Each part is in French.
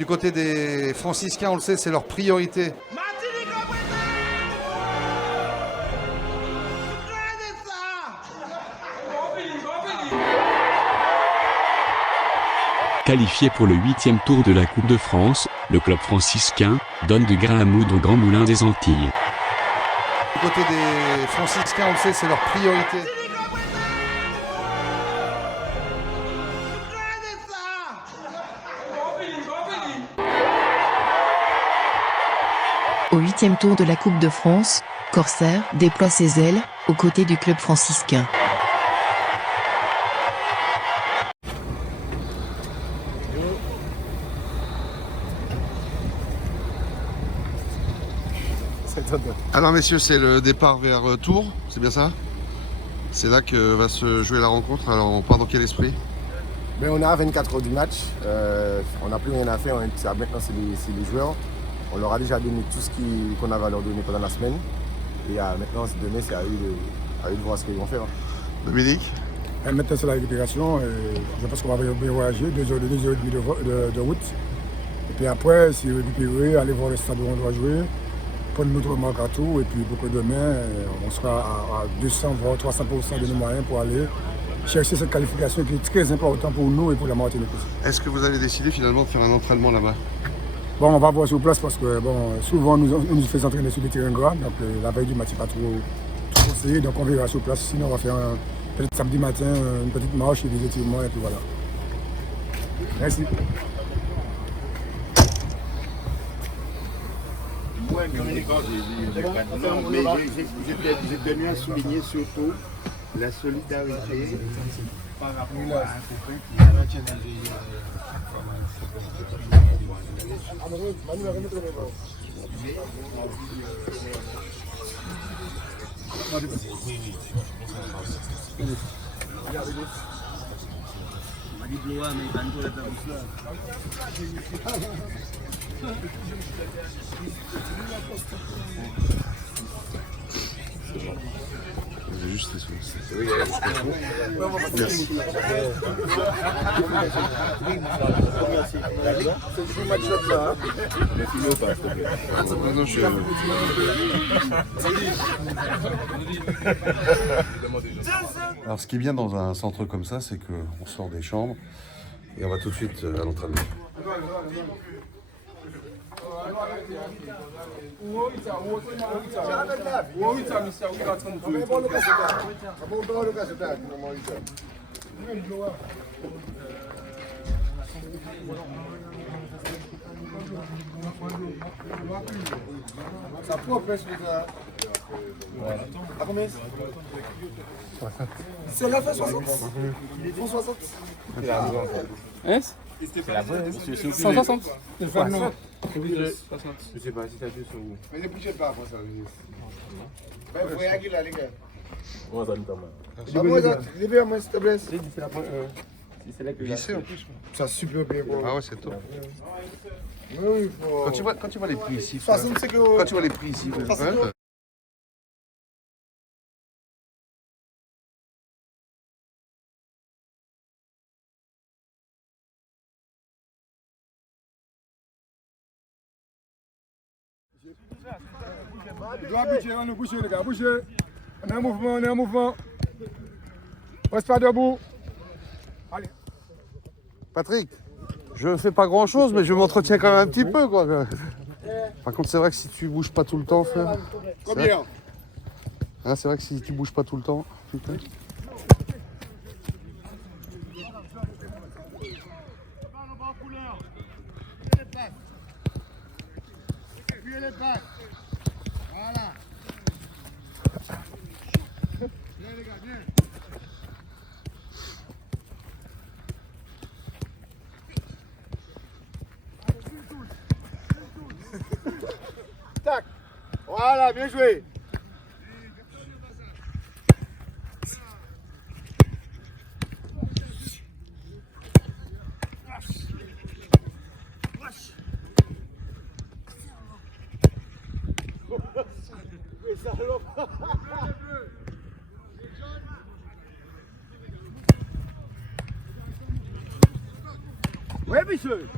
Du côté des franciscains, on le sait, c'est leur priorité. Qualifié pour le 8e tour de la Coupe de France, le club franciscain donne du grain à moudre au Grand Moulin des Antilles. Du côté des franciscains, on le sait, c'est leur priorité. Au 8e tour de la Coupe de France, Corsair déploie ses ailes, aux côtés du club franciscain. Alors messieurs, c'est le départ vers Tours, c'est bien ça? C'est là que va se jouer la rencontre, alors on part dans quel esprit? Ben, on est à 24 heures du match, on n'a plus rien à faire, maintenant c'est les joueurs. On leur a déjà donné tout ce qu'on avait à leur donner pendant la semaine. Et maintenant, demain, c'est à eux de voir ce qu'ils vont faire. Dominique? Maintenant, c'est la récupération. Je pense qu'on va bien voyager, 2 heures et demie de route. Et puis après, si récupérer, aller voir le stade où on doit jouer, prendre notre marque à tout. Et puis pour que demain, on sera à 200 voire 300% de nos moyens pour aller chercher cette qualification qui est très importante pour nous et pour la Martinique aussi. Est-ce que vous avez décidé finalement de faire un entraînement là-bas? Bon, on va voir sur place parce que souvent nous faisons entraîner sur des terrains gras, donc la veille du match, c'est pas trop conseillé, donc on verra sur place. Sinon, on va faire peut-être samedi matin une petite marche et des étirements et puis voilà. Merci. Moi, communicant, j'ai tenu à souligner surtout la solidarité par rapport à un copain qui a J'ai juste les sous. Merci. C'est du match là. Non, je... Alors ce qui est bien dans un centre comme ça, c'est qu'on sort des chambres et on va tout de suite à l'entraînement. Ça prend presque ça. À combien? C'est la fin 60? Ils font 60? Hein? C'est la vraie, monsieur. 160. Je sais pas si t'as vu sur vous. Mais ne bougez pas pour ça. Ben, vous voyez qui là, les gars? Moi, ça nous tombe. Levez à moi, s'il te plaît. Vissé en plus. Ça super bien. Ah ouais, c'est top. Oui, faut... Quand tu vois les prix ici, 65 euros. quand tu vois les prix ici, ouais, On doit bouger, on nous bouge les gars, bougez. On est en mouvement, On reste pas debout. Allez. Patrick, je ne fais pas grand chose, mais je m'entretiens quand même un petit peu, quoi. Par contre, c'est vrai que si tu bouges pas tout le temps, frère. Combien? C'est vrai que si tu bouges pas tout le temps, putain. Voilà. Viens les gars, viens. Tac. Voilà, bien joué. Oui, monsieur.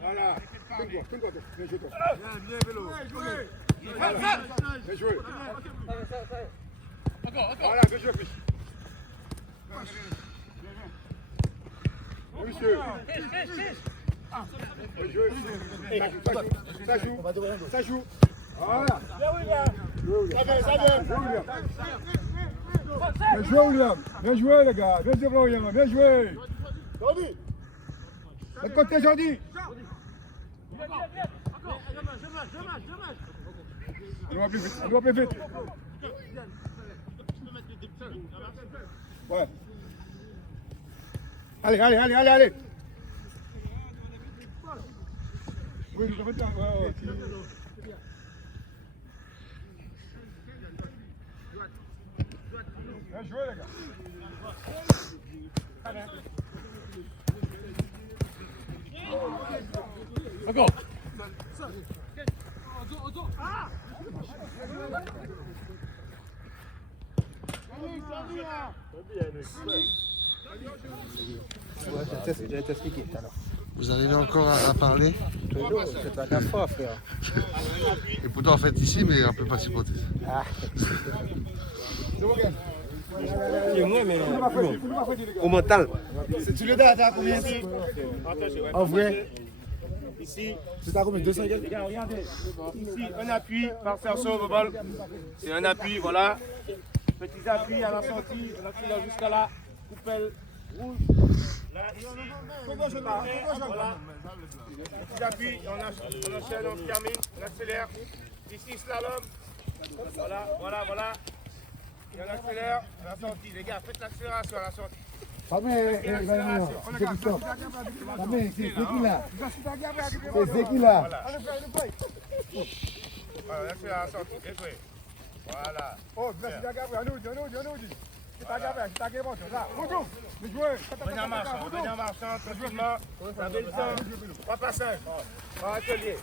Voilà. Fais-toi. Bien joué, toi. Bien, vélo. Bien joué. Voilà, bien joué, fils. Monsieur. Bien joué. Ça joue. Voilà. Bien joué, William. Bien joué, les gars. Bien joué, William. Bien joué. Jordi. De côté, Jordi. On doit plus vite. Ouais. Allez. Oui, je vais faire. Ouais. Bien joué, les gars. D'accord. J'ai t'expliqué tout à l'heure. Vous arrivez encore à parler? C'est la dernière fois, frère. Et pourtant, en fait, ici, mais on peut pas supporter ça. C'est moi, mais au mental. Tu le donnes à combien ici? En vrai, Ici, c'est à combien? 200 gars? regardez. Ici, un appui par Sergio Bobol. C'est un appui, voilà. Petits appuis à la sortie, on accélère jusqu'à là. Coupelle rouge. Là, ici. Voilà. Petits appuis, on enchaîne, on termine, on accélère. Ici, slalom. Voilà. Et on accélère à la sortie. Les gars, faites l'accélération à la sortie. C'est Zeki là. Voilà, l'accélération à la sortie. Bien joué. Voilà. Venez en marchant, tranquillement. Vous avez le temps. Pas passage. Pas atelier.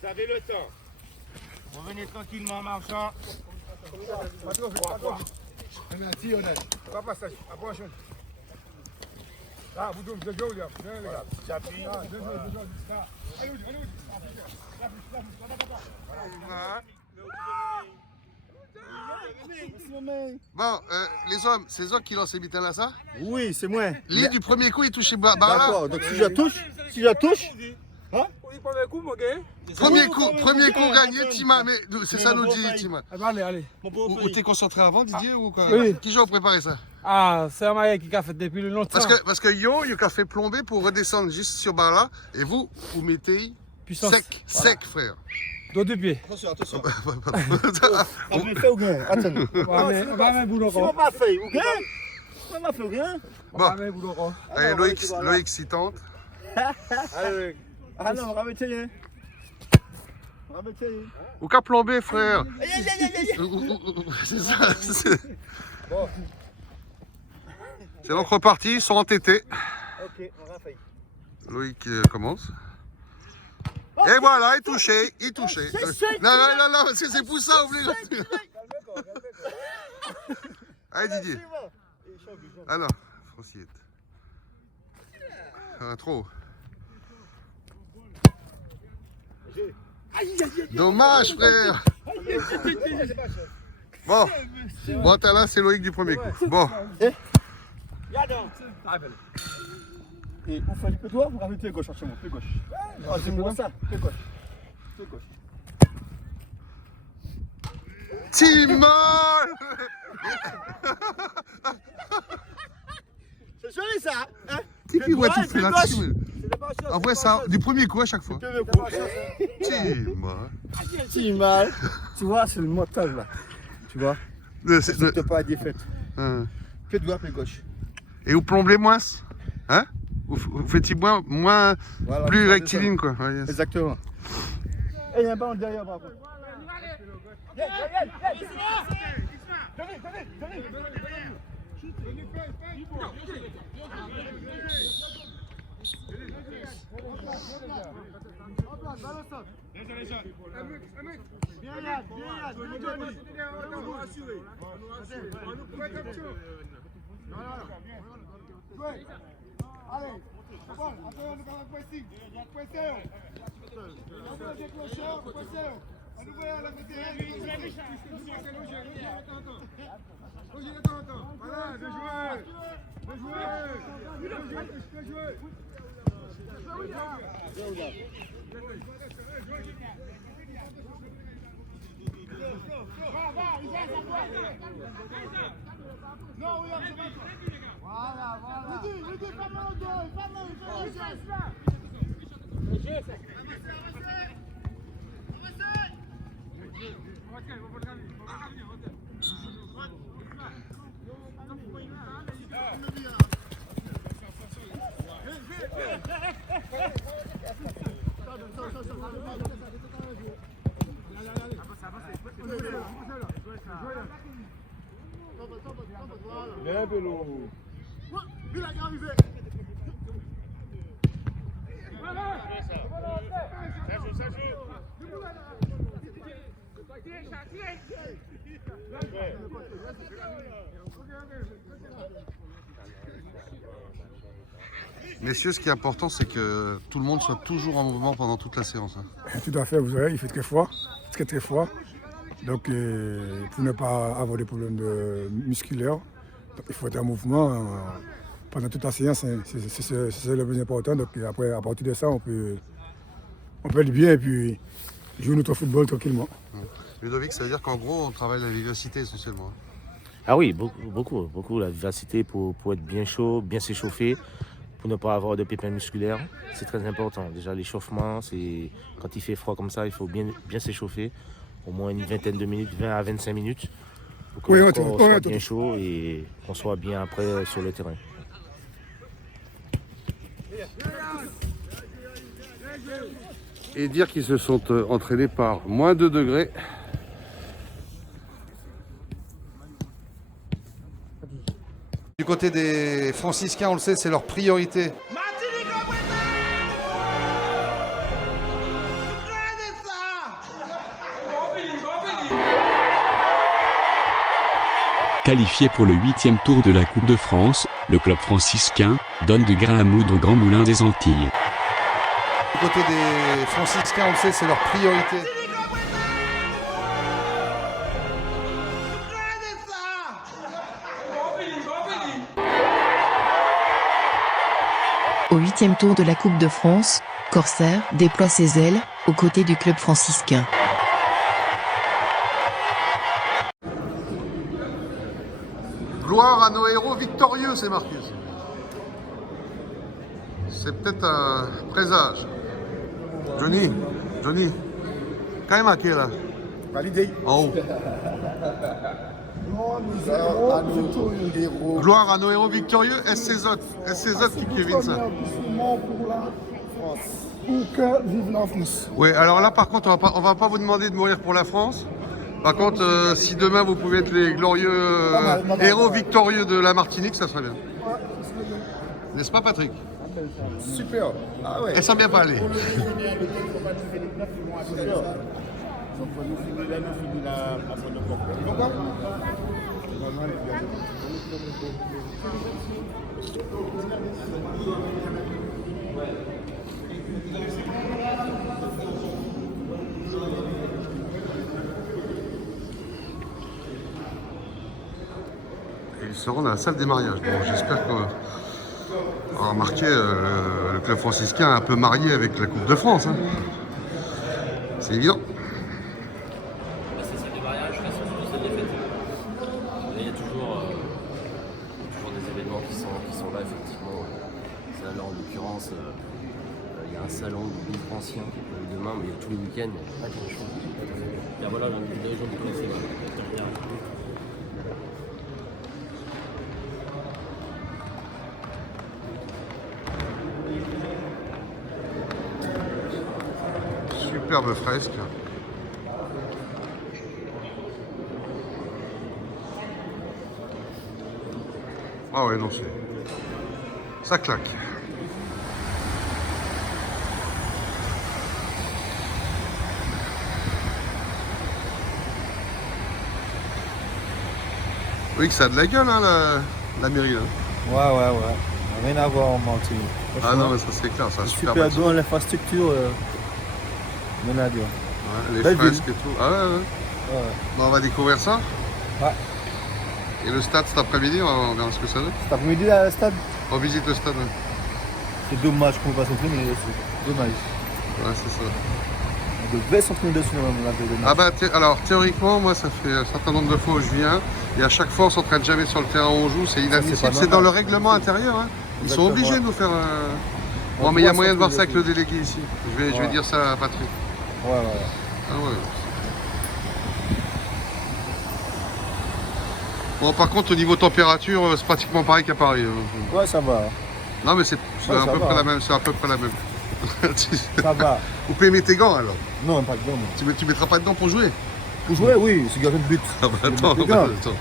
Vous avez le temps. Vous venez tranquillement en marchant. Pas passage. Approche. Là, vous devez jouer, William. Voilà, petit appui. Bon, les hommes, c'est eux qui lancent ces bitins là, ça? Oui, c'est moi. L'île du premier coup, il touche Barla. D'accord, donc si je touche, hein? Premier coup gagné, Tima, mais c'est ça nous dit Tima. Allez. Ou t'es concentré avant, Didier, ou quoi? Oui. Qui j'ai préparé ça? Ah, c'est un mariage qui a fait depuis longtemps. Parce que Yo a fait plomber pour redescendre juste sur Barla, et vous mettez Puissance. sec, frère. Dos de pied. Attention. On me fait ou bien? Attends. On va mettre boulot. Si on m'a fait ou bien? On m'a fait ou bien? On va mettre boulot. Allez, Loïc s'y tente. Ah non, on va mettre rien. Ou qu'à plomber, frère. C'est ça. C'est donc reparti, ils sont entêtés. Ok, on va faire. Loïc commence. Et voilà, il touchait. Non, parce que c'est pour ça, obligé. Allez, Didier. Ah non, Franciette. Trop. Dommage, frère. Bon, t'as là, c'est Loïc du premier coup. Bon. Et on fait un peu droit, vous rajoutez gauche, cherchez-moi, plus gauche. Ah, c'est bon ça, plus gauche. Timon. C'est joli ça, hein? Qui voit tout faire là-dessus? En vrai, ça, du premier coup à chaque fois. Mal. Tu vois, c'est le montage là. Tu vois, c'est pas à défaite. Fais droit et gauche. Et vous plombez moins? Hein? Vous faites moins Voilà, plus ça rectiligne quoi. Ouais, yes. Exactement. Et il y a un ballon derrière par contre. Messieurs, ce qui est important, c'est que tout le monde soit toujours en mouvement pendant toute la séance. Tout à fait, vous savez, il fait très froid, très froid. Donc, pour ne pas avoir des problèmes musculaires, il faut être en mouvement pendant toute la séance. C'est le plus important. Donc, après, à partir de ça, on peut être bien et puis jouer notre football tranquillement. Ludovic, ça veut dire qu'en gros, on travaille la vivacité essentiellement. Ah oui, beaucoup la vivacité pour être bien chaud, bien s'échauffer, pour ne pas avoir de pépins musculaires. C'est très important. Déjà l'échauffement, c'est quand il fait froid comme ça, il faut bien s'échauffer, au moins une vingtaine de minutes, 20 à 25 minutes, pour que le corps soit bien chaud et qu'on soit bien après sur le terrain. Et dire qu'ils se sont entraînés par moins 2 degrés. Du côté des franciscains, on le sait, c'est leur priorité. Qualifié pour le 8e tour de la Coupe de France, le club franciscain donne de grain à moudre au Grand Moulin des Antilles. Du côté des franciscains, on le sait, c'est leur priorité. Au 8e tour de la Coupe de France, Corsair déploie ses ailes aux côtés du club franciscain. Gloire à nos héros victorieux, c'est marqué. C'est peut-être un présage. Johnny, quand même marqué là. Validé. En haut. Gloire à nos héros victorieux, SC qui Kevin ça. Pour que vive la France. Ouais, alors là par contre, on va pas vous demander de mourir pour la France. Par contre, si demain vous pouvez être les glorieux héros victorieux de la Martinique, ça serait bien. N'est-ce pas Patrick? Super. Ah ouais. Elle sent bien pas aller. Et ils seront dans la salle des mariages. Bon, j'espère qu'on va remarquer le club franciscain un peu marié avec la Coupe de France. Hein. C'est évident. C'est des mariages, c'est surtout des fêtes. Il y a toujours des événements qui sont là, effectivement. C'est alors en l'occurrence Il y a un salon de livres anciens demain, mais tous les week-ends, il n'y a pas grand-chose. Et voilà, les gens de connaissaient. Superbe fresque. Ah ouais, non, ça claque. Oui, que ça a de la gueule, hein, la mairie. Là. Ouais. Rien à voir en Martinique. Ah non, mais ça c'est clair, c'est un super Super bâtiment. bon, l'infrastructure. Rien à dire. Ouais, les Belle fresques ville. et tout. Ah ouais. Ouais. Bon, on va découvrir ça. Ouais. Et le stade cet après-midi, on verra ce que ça donne. Cet après-midi à la stade. On visite le stade. Ouais, C'est dommage qu'on ne peut pas s'entraîner dessus. Dommage. ouais c'est ça. On devait s'entraîner dessus dans la ville. Ah bah alors théoriquement, moi ça fait un certain nombre de fois où je viens, et à chaque fois on s'entraîne jamais sur le terrain où on joue, c'est inadmissible. pas C'est dans normal. le règlement intérieur. Hein. Ils sont Exactement. obligés de nous faire. Bon, On mais il y a doit moyen de voir ça s'entraîner avec le délégué ici. Je vais Ouais. dire ça à Patrick. Ouais. Ah ouais. Bon, par contre, au niveau température, c'est pratiquement pareil qu'à Paris. Hein. Ouais, ça va. Non, mais c'est Ouais, à ça peu va. près la même. C'est à peu près la même. Ça va. Vous pouvez mettre tes gants alors. Non, pas de gomme. Tu mettras pas dedans pour jouer. Pour jouer, oui, c'est gardien de but. Ah bah attends, Les gants. attends. Non,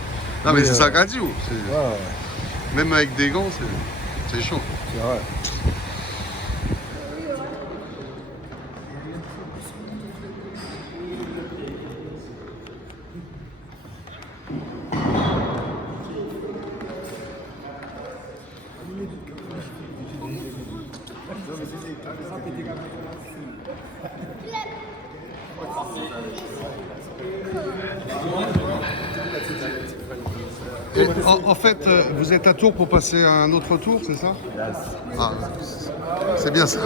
mais Mais, c'est ça radio. Ouais, Même avec des gants, c'est chaud. c'est vrai. Et en fait, vous êtes à Tours pour passer à un autre tour, c'est ça? Ah, c'est bien ça.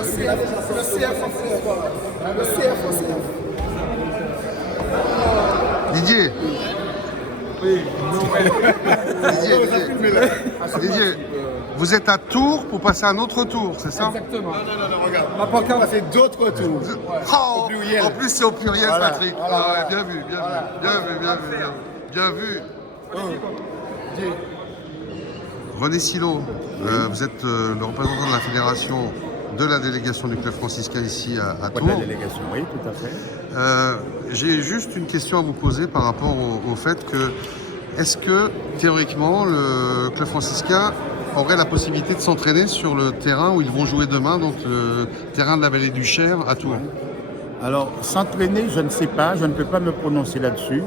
Didier. Didier, vous êtes à Tours pour passer à un autre tour, c'est ça? Exactement. Ma pancarte, c'est d'autres tours. Oh, Au pluriel. en plus, c'est au pluriel, Voilà, Patrick. voilà, Ah ouais, voilà. bien vu, bien Voilà. vu, bien vu, bien vu, bien vu. René Silo, vous êtes le représentant de la fédération de la délégation du club franciscain ici à Tours. La délégation, oui, tout à fait. J'ai juste une question à vous poser par rapport au fait que, est-ce que théoriquement le club franciscain aurait la possibilité de s'entraîner sur le terrain où ils vont jouer demain, donc le terrain de la vallée du Cher à Tours? Alors, s'entraîner, je ne sais pas, je ne peux pas me prononcer là-dessus,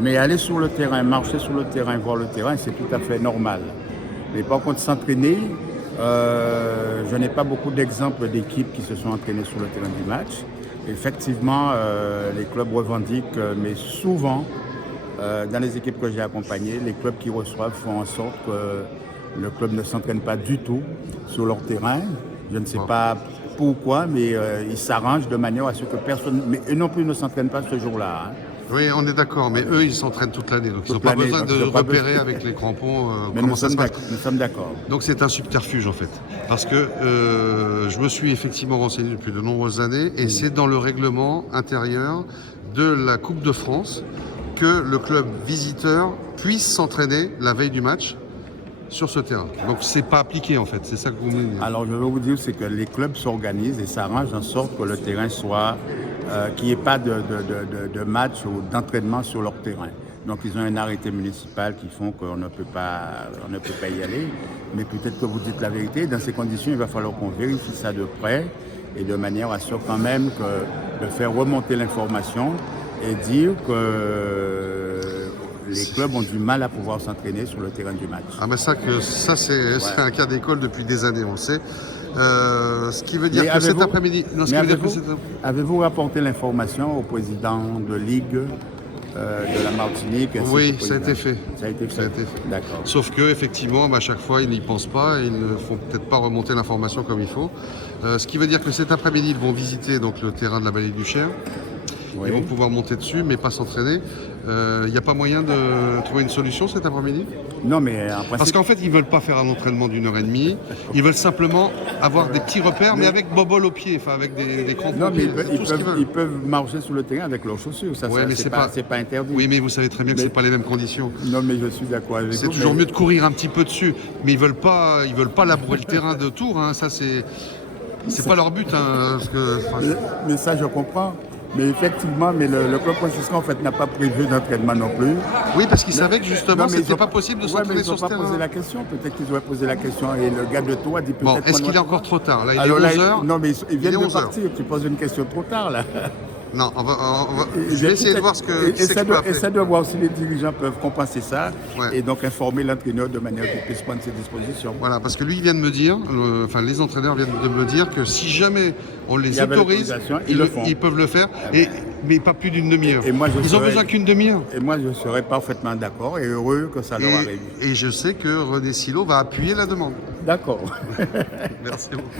mais aller sur le terrain, marcher sur le terrain, voir le terrain, c'est tout à fait normal. Mais par contre, s'entraîner, je n'ai pas beaucoup d'exemples d'équipes qui se sont entraînées sur le terrain du match. Effectivement, les clubs revendiquent, mais souvent, dans les équipes que j'ai accompagnées, les clubs qui reçoivent font en sorte que le club ne s'entraîne pas du tout sur leur terrain. Je ne sais pas pourquoi, mais ils s'arrangent de manière à ce que personne, mais eux non plus ne s'entraînent pas ce jour-là. Hein. Oui, on est d'accord, mais eux, ils s'entraînent toute l'année, donc ils n'ont pas besoin de repérer avec les crampons comment ça se passe. Nous sommes d'accord. Donc c'est un subterfuge en fait, parce que je me suis effectivement renseigné depuis de nombreuses années, et c'est dans le règlement intérieur de la Coupe de France que le club visiteur puisse s'entraîner la veille du match sur ce terrain. Donc c'est pas appliqué en fait, c'est ça que vous me dites. Alors je veux vous dire, c'est que les clubs s'organisent et s'arrangent en sorte que le terrain soit, qu'il n'y ait pas de match ou d'entraînement sur leur terrain. Donc ils ont un arrêté municipal qui font qu'on ne peut pas y aller. Mais peut-être que vous dites la vérité. Dans ces conditions, il va falloir qu'on vérifie ça de près et de manière à ce quand même que de faire remonter l'information et dire que les clubs ont du mal à pouvoir s'entraîner sur le terrain du match. Ah mais ça c'est un cas d'école depuis des années, on le sait. Ce qui veut dire que cet après-midi... Avez-vous rapporté l'information au président de Ligue de la Martinique? Oui, ça a été fait. Ça a été fait. D'accord. Sauf que effectivement, à chaque fois, ils n'y pensent pas et ils ne font peut-être pas remonter l'information comme il faut. Ce qui veut dire que cet après-midi, ils vont visiter donc, le terrain de la vallée du Cher. Ils vont pouvoir monter dessus, mais pas s'entraîner. Il n'y a pas moyen de trouver une solution cet après-midi? Non, mais en principe... Parce qu'en fait, ils ne veulent pas faire un entraînement d'1h30. Ils veulent simplement avoir des petits repères, mais avec bobole au pied, enfin avec des crampons. Non, mais ils peuvent marcher sur le terrain avec leurs chaussures. Ça, ouais, mais c'est pas interdit. Oui, mais vous savez très bien que c'est pas les mêmes conditions. Non, mais je suis d'accord avec vous. C'est toujours mieux de courir un petit peu dessus, mais ils veulent pas labourer le terrain de Tours. Hein. Ça, c'est pas leur but. Hein, parce que, mais ça, je comprends. Mais effectivement, le club franciscain en fait n'a pas prévu d'entraînement non plus. Oui, parce qu'ils savaient que justement, c'était pas possible de s'entraîner sur ce terrain. Ils n'ont pas posé la question. Peut-être qu'ils auraient posé la question et le gars de toi dit peut-être. Bon, est-ce qu'il est encore trop tard? Là, il alors, est 11h. Non, mais ils viennent de partir. Tu poses une question trop tard là. Non, je vais essayer de voir ce que je peux appeler. Essaie de voir si les dirigeants peuvent compenser ça et donc informer l'entraîneur de manière qu'il puisse prendre ses dispositions. Voilà, parce que lui, il vient de me dire, les entraîneurs viennent de me dire que si jamais on les autorise, ils peuvent le faire, mais pas plus d'une demi-heure. Ils ont besoin qu'une demi-heure. Et moi, je serais parfaitement d'accord et heureux que ça leur arrive. Et je sais que René Silo va appuyer la demande. D'accord. Merci beaucoup.